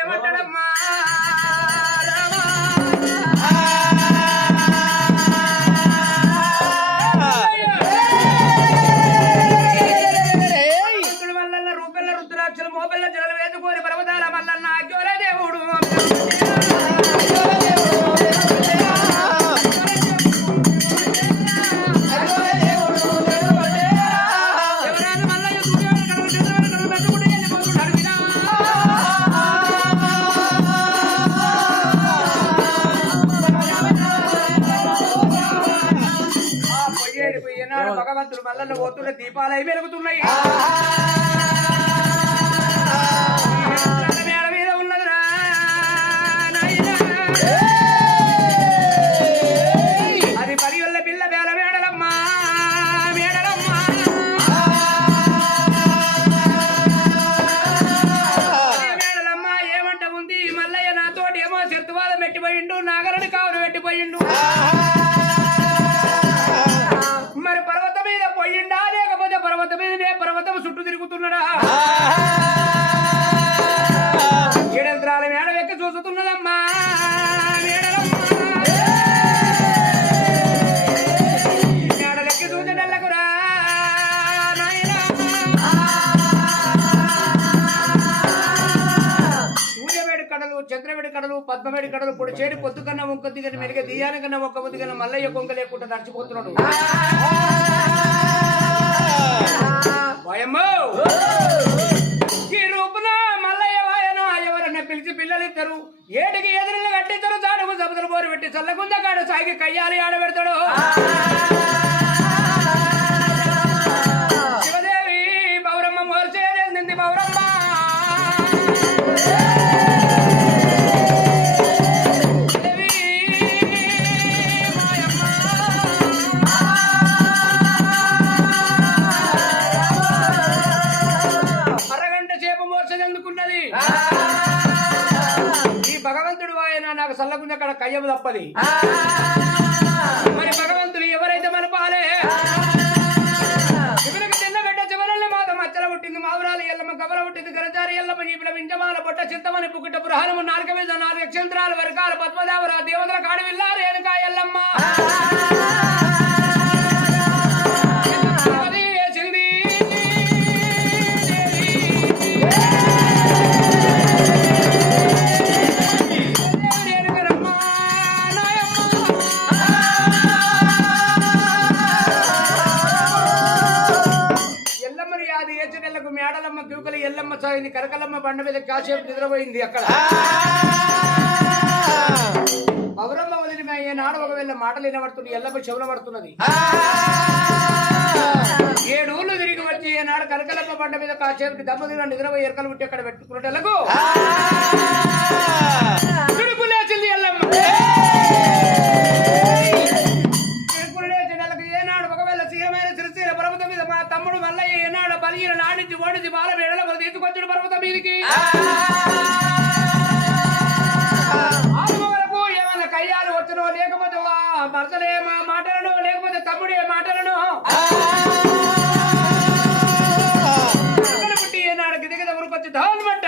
ఏమంటాడమ్మా రూపెల్ల రుద్రాక్షలు మోపెల్ల జడలు వేసుకొని పర్వతాల మల్లన్న అగ్గోల దేవుడు భగవంతుడు మల్లన్న పోతున్న దీపాలు అయి వెలుగుతున్నాయి. మేడ మీద ఉన్నదిరా అది 10 ఏళ్ల పిల్ల వేల మేడలమ్మా మేడలమ్మా మేడలమ్మా ఏమంట ఉంది మల్లయ్య నాతోటి ఏమో శత్రువాదం పెట్టిపోయిండు నాగరుడి కావులు పెట్టిపోయిండు. మరి పర్వతం మీద పోయిండా లేకపోతే పర్వతం మీదనే పర్వతం చుట్టూ తిరుగుతున్నాడా? ఏడంత్రాల మేడ వెక్కి చూస్తున్నదమ్మా మేడలెక్కి చూసేటల్లకురా సూర్యవేడి కడలు చంద్రవేడి కడలు పద్మవేడి కడలు పొడి చేడి పొద్దు కన్నా ఒక్క దిగని మెరుగ దియాని కన్నా ఒక్క పొద్దు కన్నా మల్లయ్య కొంక లేకుండా నడిచిపోతున్నాడు. ఈ రూపున మల్లయ్య వాయను ఎవరన్నా పిలిచి పిల్లలిద్దరు ఏటికి ఎదురులు కట్టించరు చాడుకు సముద్రం బోరు పెట్టి చల్లగుంద కాడ సాగి కయ్యాలి ఆడబెడతాడు. శివదేవి పౌరమ్మ మోర్చేది పౌరమ్మ భగవంతుడు ఆయన నాకు సల్లగుంది అక్కడ కయ్యము తప్పది. మరి భగవంతుడు ఎవరైతే మనపాలే చివరికి చిన్న బిడ్డ చివరల్ని మాత మచ్చల పుట్టింది మావురాలు ఎల్లమ్మ కబల పుట్టింది గరచారి ఎల్లమ్మ జీపుల వింజమాల పొట్ట చింతమని పుకిట పురహారము 4 మీద 4 అక్షంత్రాలు వర్గాలు పద్మదేవర దేవతల కాడి విల్లారు ఏనుక ఎల్లమ్మ మేడలమ్మ గివుకలు ఎల్లమ్మ సాగింది కరకలమ్మ బండ మీద కాసేపు నిద్రపోయింది. అక్కడ పౌరమ్మ వదిలిన నాడు ఒకవేళ మాటలు వినబడుతుంది ఎల్లమ్మ చెవుల పడుతున్నది. 7 ఊళ్ళు తిరిగి వచ్చి ఏనాడు కరకలమ్మ బండ మీద కాసేపు దమ్మదిన నిద్రపోయి ఎరకలు పుట్టి అక్కడ పెట్టుకున్నట్టు పిడుపు లేచింది ఎల్లమ్మ. పిడుపులు లేచినలకు ఏనాడు ఒకవేళ సీరమైన సిరిసీర పర్వతం మీద మా తమ్ముడు మల్లయ్య ఏనాడు బలిగిన నాడించి ఓడించి బాల మేడల తీసుకొచ్చాడు పర్వతం మీదికి. వరకు ఏమన్నా కయ్యాలు వచ్చినో లేకపోతే భర్తలే మా మాటలను లేకపోతే తమ్ముడే మాటలను పుట్టి ఏనాడు గిదిగిద ఊరుకొచ్చి ధాన్మట్ట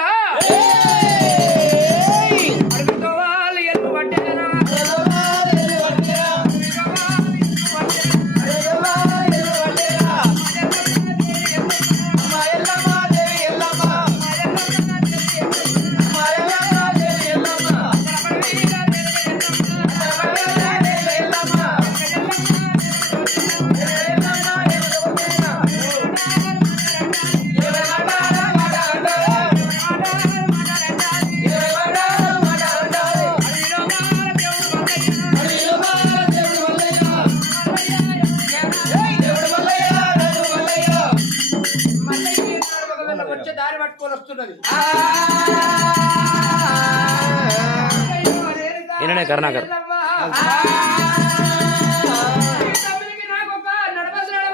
అడుగుతో వాళ్ళు ఎల్లు పట్టేనా వచ్చే దారి పట్టుకొని వస్తున్నది. కరుణాకర్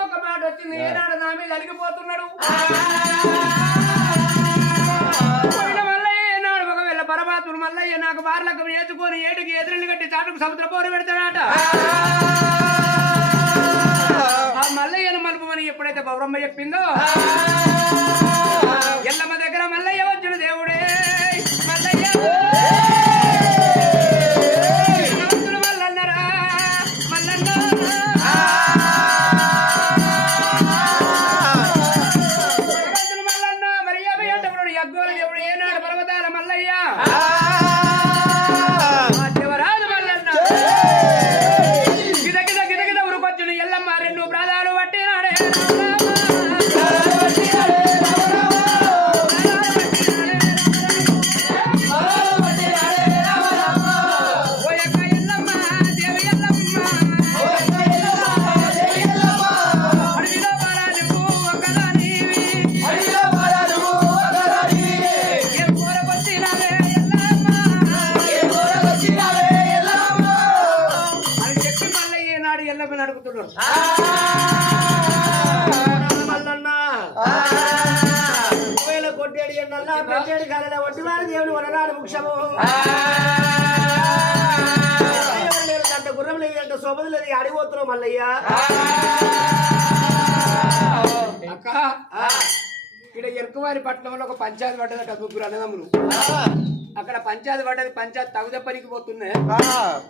ఒక మాట వచ్చింది. ఏనాడు నా మీద అలిగిపోతున్నాడు. మల్లయ్య ఏనాడు ఒకవేళ పరమాత్ముడు మల్లయ్య నాకు బార్లకు వేసుకొని ఏటికి ఎదురుని కట్టి చాటుకు సముద్ర పోరు పెడతాడట. ఆ మల్లయ్యను మలుపు అని ఎప్పుడైతే గౌరమ్మ చెప్పిందో ఎల్లమ్మ దగ్గర మల్లయ్య వచ్చుడు దేవుడే మల్లయ్య మల్లన్నరా మల్లన్న మల్లన్న మరి ఏమయ్యేటప్పుడు యగ్గోలు దేవుడు ఏనాడు పర్వతాల మల్లయ్య దేవరాజు మల్లన్న గిద గిద గిద గిద ఉరుకొచ్చుడు ఎల్లమ్మ రెండు ప్రాధాలు పట్టినాడే నడుపుతున్నాడు మల్లన్న కొట్టేడు ఎండల్లా పెట్టేడు కలల ఒడ్డువారి దేవుడు వనరాడు ముఖ్యము అంత గుర్రం లేదు అంత సోపది లేదు అడిగిపోతున్నావు మల్లయ్య అక్క ఇక్కడ ఎరుకువారి పట్టణంలో ఒక పంచాయతీ పడ్డదట ముగ్గురు అన్నదమ్ములు అక్కడ పంచాయతీ పడ్డది పంచాయతీ తగుద పనికి పోతున్నాయి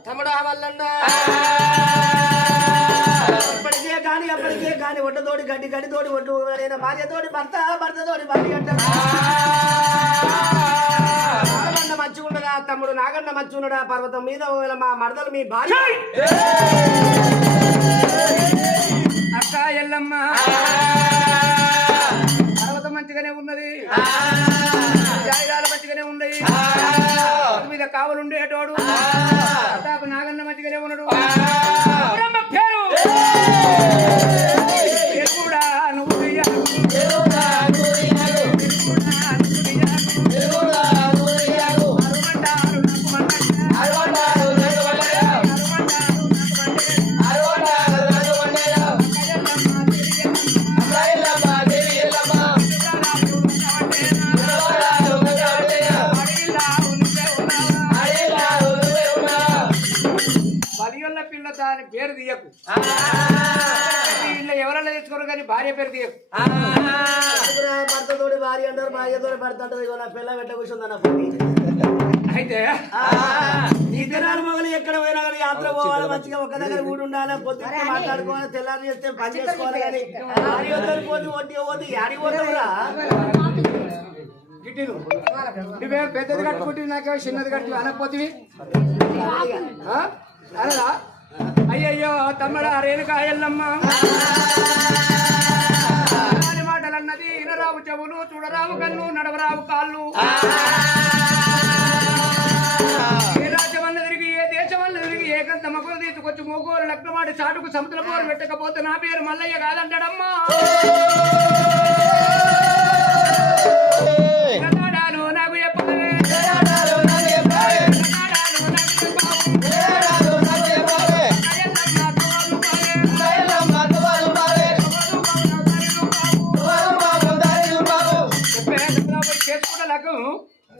తమ్ముడు మల్లన్న ఇప్పటికే గాని అప్పటికే గాని ఒడ్డతోటి గడ్డి గడ్డితోటి ఒడ్డు భార్యతోటి భర్తతోటి భార్య అంటారు మంచిగుండగా తమ్ముడు నాగన్న మంచిగుండడా పర్వతం మీద మా మరదలు మీ భార్య అక్క ఎల్లమ్మ పర్వతం మంచిగానే ఉన్నది జాయిరాలు మంచిగానే ఉన్నాయి మీద కావలుండేటోడు ప్రతాప నాగన్న మంచిగానే ఉన్నాడు పేరు కూడా నువ్వు పిల్ల దాని పేరు తీయకు ఎవరన్నా తెచ్చుకోరు కానీ భార్య పేరు తీయకు భర్తతోటి భార్య అంటారు భార్యతోటి భర్త అంటారు నా పిల్ల పెట్ట కూర్చుందన్న అయితే ఈ దినాలు మొగలు ఎక్కడ పోయినా కానీ యాత్ర పోవాలి మంచిగా ఒక దగ్గర కూడి ఉండాలి పొద్దున్న మాట్లాడుకోవాలి తెల్లారి చేస్తే పని చేసుకోవాలి కానీ భార్యతోటి పోతే వడ్డీ పోతే యాడికి పోతావురా గిట్టిను నువ్వే పెద్దది కట్టుకుంటుంది నాకే చిన్నది కట్టి అనకపోతివి అనరా అయ్యయ్యో తమ్ముడా రేణుకా ఎల్లమ్మ మాటలన్నది ఇనరావు చెవులు చూడరావు కన్ను నడవరావు కాళ్ళు ఏ రాజ్యం వల్ల తిరిగి ఏ దేశం వల్ల తిరిగి ఏకంత మగలు తీసుకొచ్చి మోగోలు లగ్నమాడి చాటుకు సముద్ర పోరు పెట్టకపోతే నా పేరు మల్లయ్య కాదంటాడమ్మా నాకు చెప్పలే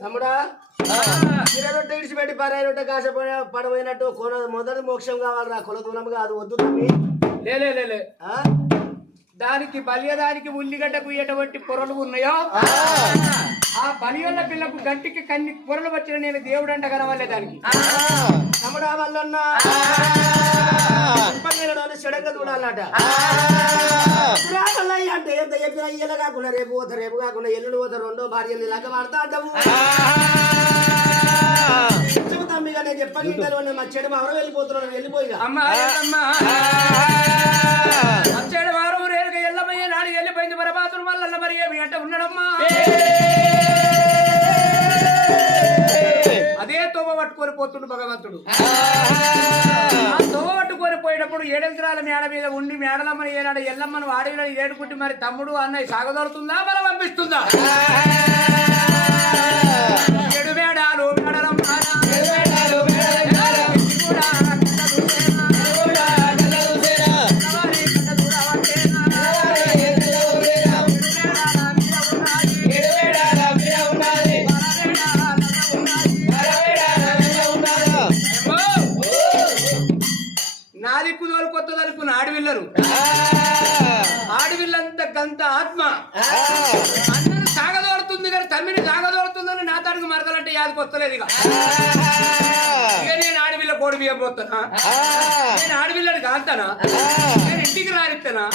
తమ్ముడా రొట్టె ఇడిచిపెట్టి పరాయి రొట్టె కాస పడబోయినట్టు కొన మొదటి మోక్షం కావాలరా కొల దూరం కాదు వద్దు తమ్మి లే దానికి బలియదానికి ఉల్లిగడ్డకు ఎటువంటి పొరలు ఉన్నాయో ఆ బలియల్ల పిల్లకు గట్టికి కన్ని పొరలు వచ్చిన నేను దేవుడు అంట కనవాలే దానికి తమ్ముడా వల్లన్న చెడంగా చూడాలన్నట అంటే ఎంత చెప్పినా ఇయ్యల కాకుండా రేపు పోతారు రేపు కాకుండా ఎల్లుండి పోతారు రెండో భార్యని ఇలాగ వాడతా అంటాము తమ్మిగా నేను చెప్పని మా చెడు ఎవరో వెళ్ళిపోతున్నాను వెళ్ళిపోయిగా చెడు వారు రేరుగా ఎల్లమయ్య నాడు వెళ్ళిపోయింది పరమాత్మ వల్ల మరి ఏమి అంటే ఉన్నాడమ్మా అదే తోవ పట్టుకొని పోతుండు భగవంతుడు తోవ పట్టుకొని పోయేటప్పుడు ఏడంత్రాల మేడ మీద ఉండి మేడలమ్మని ఏనాడు ఎల్లమ్మను వాడిలో ఏడుకుంటే మరి తమ్ముడు అన్నయ్య సాగదోరుతుందా మనం పంపిస్తుందా ఏడు మేడాలు మేడలమ్మ నాదిక్కు తోలు కొత్త తలుపున ఆడవిల్లరు ఆత్మ అన్నను సాగదోడుతుంది కానీ తమ్మిని సాగదోడుతుందని నా తడుగు మరదలంటే యాదకి వస్తలేదు ఇక నేను ఆడపిల్ల కోడి బియ్యం పోతానా నేను ఆడపిల్లని కాస్తానా నేను ఇంటికి రారిస్తానా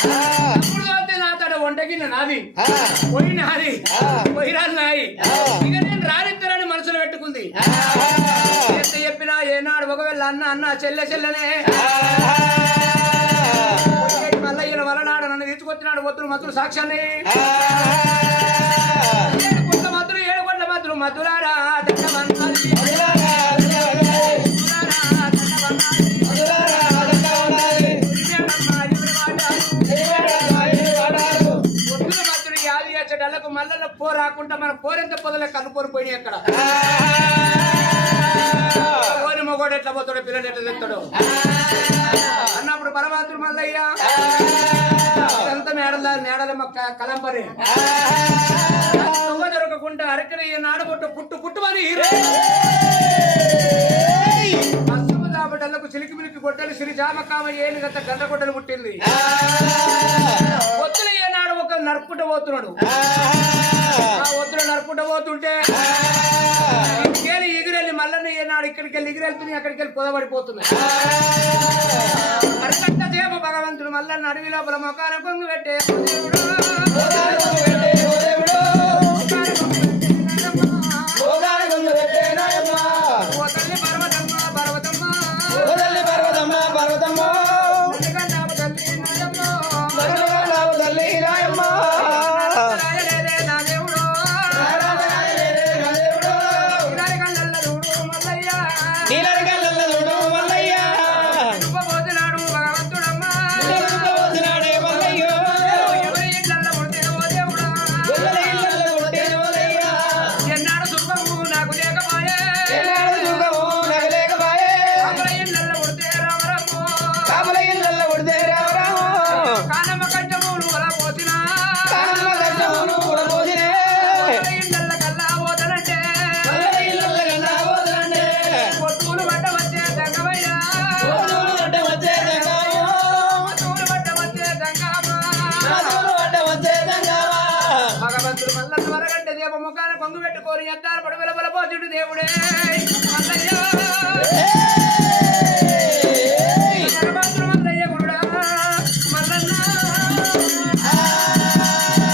అప్పుడు పోతే నా తడ వంటగిన్న నాది పొయ్యి నాది పొయ్యిరాలు నాయి ఇక నేను రారిస్తానని మనసులో పెట్టుకుంది ఎంత చెప్పినా ఏనాడు ఒకవేళ అన్న చెల్లెనే మల్లయ్యల వలనాడు నన్ను తీసుకొచ్చినాడు ఒత్తులు మత్తులు సాక్ష్యాన్ని ఏడు కొట్ల మత్తులు మధురారా మత్తులు యాది వచ్చేటల్లకు మల్లెల పోరాకుండా మన పోరెంత పొదలే కనుపోరు పోయినాయి అక్కడ పోని మొగోడు ఎట్లా పోతాడు పిల్లలు ఎట్లా తెస్తాడు అన్నప్పుడు పరమాత్ముడు మల్లయ్య ఇదంతా మేడలమ్మ కలంపని దొరకకుండా అరకన నాడబొట్టు పుట్టుమని పసుపు దాబటలకు చిలికి మిలికి గొడ్డలు సిరి జామకామ ఏని గత గంట గొడ్డలు పుట్టింది ఒత్తులు ఏనాడు ఒక నరుపుట పోతున్నాడు ఆ ఒత్తులు నరుపుట పోతుంటే ఎగిరెళ్ళి మల్లన్న ఏనాడు ఇక్కడికి వెళ్ళి ఎగిరెళ్తున్నాయి అక్కడికి వెళ్ళి పొదబడిపోతున్నాయి అరగంట సేపు భగవంతుడు మల్లన్న అడవి లోపల మొఖాన కొంగు పెట్టే ముఖాన కొంగు పెట్టుకొని ఎత్తారు పడు వెలబల పోచుడు దేవుడే